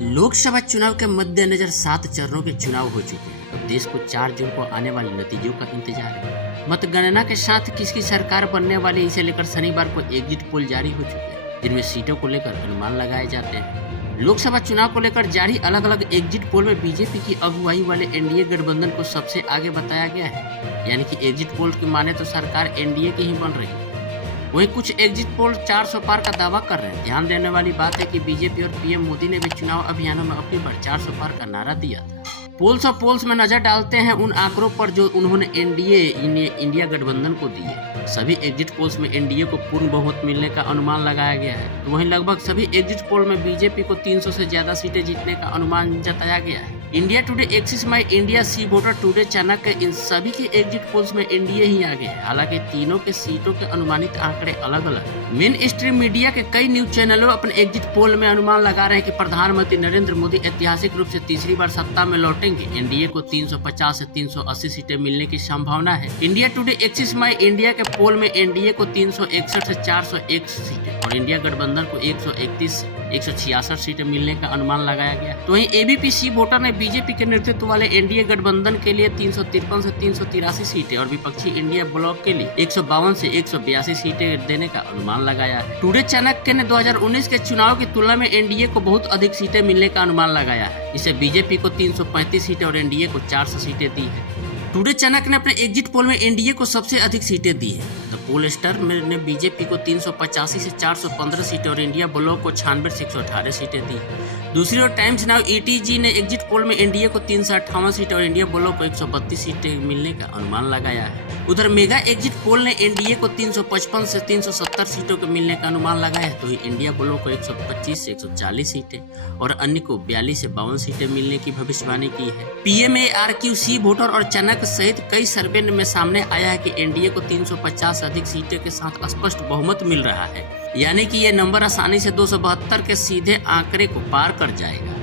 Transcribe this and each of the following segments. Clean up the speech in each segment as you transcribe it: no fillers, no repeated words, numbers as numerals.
लोकसभा चुनाव के मद्देनजर 7 चरणों के चुनाव हो चुके हैं। अब देश को 4 जून को आने वाले नतीजों का इंतजार है। मतगणना के साथ किसकी सरकार बनने वाली, इसे लेकर शनिवार को एग्जिट पोल जारी हो चुके हैं, जिनमें सीटों को लेकर अनुमान लगाए जाते हैं। लोकसभा चुनाव को लेकर जारी अलग अलग एग्जिट पोल में बीजेपी की अगुवाई वाले एनडीए गठबंधन को सबसे आगे बताया गया है। यानी कि एग्जिट पोल की माने तो सरकार एनडीए की ही बन रही है। वहीं कुछ एग्जिट पोल 400 पार का दावा कर रहे हैं। ध्यान देने वाली बात है कि बीजेपी और पीएम मोदी ने भी चुनाव अभियानों में अपनी बार 400 पार का नारा दिया था। पोल्स में नजर डालते हैं उन आंकड़ों पर जो उन्होंने इंडिया गठबंधन को दिए। सभी एग्जिट पोल्स में एनडीए को पूर्ण बहुमत मिलने का अनुमान लगाया गया है। तो वहीं लगभग सभी एग्जिट पोल में बीजेपी को 300 से ज्यादा सीटें जीतने का अनुमान जताया गया है। India Today, Axis My India, C Voter Today, Chanakya, इन सभी के एग्जिट पोल्स में एनडीए ही आगे है। हालांकि तीनों के सीटों के अनुमानित आंकड़े अलग अलग। मेन स्ट्रीम मीडिया के कई न्यूज चैनलों अपने एग्जिट पोल में अनुमान लगा रहे हैं कि प्रधानमंत्री नरेंद्र मोदी ऐतिहासिक रूप से तीसरी बार सत्ता में लौटेंगे। एनडीए को 350 से 380 सीटें मिलने की संभावना है। India Today, Axis My India के पोल में एनडीए को 361 से 401 सीटें और इंडिया गठबंधन को 131 से 166 सीटें मिलने का अनुमान लगाया गया। तो वहीं एबीपी सी वोटर ने बीजेपी के नेतृत्व वाले एनडीए गठबंधन के लिए 353 से 383 सीटें और विपक्षी इंडिया ब्लॉक के लिए 152 से 182 सीटें देने का अनुमान लगाया है। टुडे चाणक्य ने 2019 के चुनाव की तुलना में एनडीए को बहुत अधिक सीटें मिलने का अनुमान लगाया है। इसे बीजेपी को 335 सीटें और एनडीए को 400 सीटें दी है। टुडे चाणक्य ने अपने एग्जिट पोल में एनडीए को सबसे अधिक सीटें दी है। द पोल स्टार ने बीजेपी को 385 से 415 सीटें और इंडिया ब्लॉक को 96 से 118 सीटें दी। दूसरी ओर टाइम्स नाउ ईटीजी ने एग्जिट पोल में एनडीए को 358 सीटें और इंडिया ब्लॉक को 132 सीटें मिलने का अनुमान लगाया है। उधर मेगा एग्जिट पोल ने एनडीए को 355 से 370 सीटों के मिलने का अनुमान लगाया है। तो ही इंडिया ब्लॉक को 125 से 140 सीटें और अन्य को 42 से 52 सीटें मिलने की भविष्यवाणी की है। पीएमएआरक्यू, सी वोटर और चाणक्य सहित कई सर्वे में सामने आया है कि एनडीए को 350 से अधिक सीटें के साथ स्पष्ट बहुमत मिल रहा है। यानी कि ये नंबर आसानी से 272 के सीधे आंकड़े को पार कर जाएगा।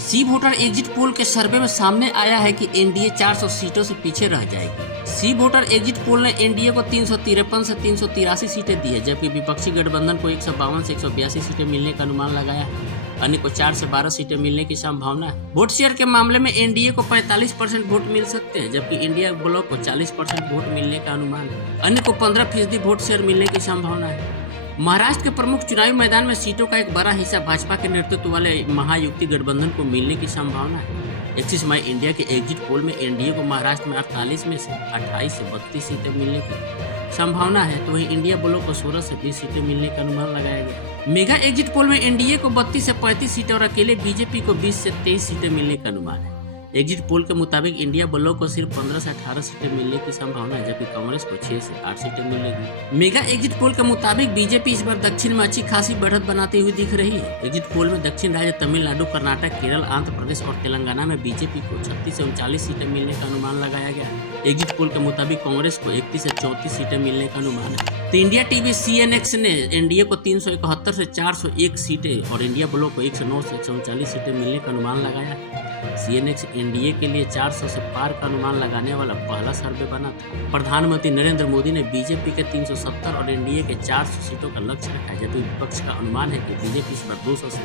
सी वोटर एग्जिट पोल के सर्वे में सामने आया है कि एनडीए 400 सीटों से पीछे रह जाएगी। सी वोटर एग्जिट पोल ने एनडीए को 353 से 383 सीटें दी है, जबकि विपक्षी गठबंधन को 152 से 182 सीटें मिलने का अनुमान लगाया है। अन्य को 4 से 12 सीटें मिलने की संभावना है। वोट शेयर के मामले में एनडीए को 45% वोट मिल सकते हैं, जबकि इंडिया ब्लॉक को 40% वोट मिलने का अनुमान है। अन्य को 15% वोट शेयर मिलने की संभावना है। महाराष्ट्र के प्रमुख चुनावी मैदान में सीटों का एक बड़ा हिस्सा भाजपा के नेतृत्व वाले महायुति गठबंधन को मिलने की संभावना है। एक्सिस माई इंडिया के एग्जिट पोल में एनडीए को महाराष्ट्र में 48 में से 28 से 32 सीटें मिलने की संभावना है। तो वहीं इंडिया ब्लॉक को 16 से 20 सीटें मिलने का अनुमान लगाया गया। मेगा एग्जिट पोल में एनडीए को 32 से 35 सीटें और अकेले बीजेपी को 20 से 23 सीटें मिलने का अनुमान है। एग्जिट पोल के मुताबिक इंडिया ब्लॉक को सिर्फ 15 से 18 सीटें मिलने की संभावना है, जबकि कांग्रेस को 6 से 8 सीटें मिलेगी। मेगा एग्जिट पोल के मुताबिक बीजेपी इस बार दक्षिण में अच्छी खासी बढ़त बनाती हुई दिख रही है। एग्जिट पोल में दक्षिण राज्य तमिलनाडु, कर्नाटक, केरल, आंध्र प्रदेश और तेलंगाना में बीजेपी को 36 से 39 सीटें मिलने का अनुमान लगाया गया है। एग्जिट पोल के मुताबिक कांग्रेस को 31 से 34 सीटें मिलने का अनुमान है। तो इंडिया टीवी सीएनएक्स ने एनडीए को 371 से 401 सीटें और इंडिया ब्लॉक को 109 से 139 सीटें मिलने का अनुमान लगाया है। सीएनएक्स एनडीए के लिए 400 से पार का अनुमान लगाने वाला पहला सर्वे बना था। प्रधानमंत्री नरेंद्र मोदी ने बीजेपी के 370 और एनडीए के 400 सीटों का लक्ष्य रखा है, जबकि विपक्ष का अनुमान है कि बीजेपी इस बार 200 से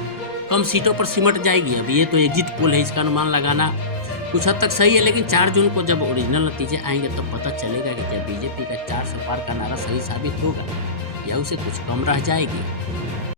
कम सीटों पर सिमट जाएगी। अब ये तो एग्जिट पोल है, इसका अनुमान लगाना कुछ हद तक सही है, लेकिन 4 जून को जब ओरिजिनल नतीजे आएंगे तब पता चलेगा कि क्या बीजेपी का 400 पार का नारा सही साबित होगा या उसे कुछ कम रह जाएगी।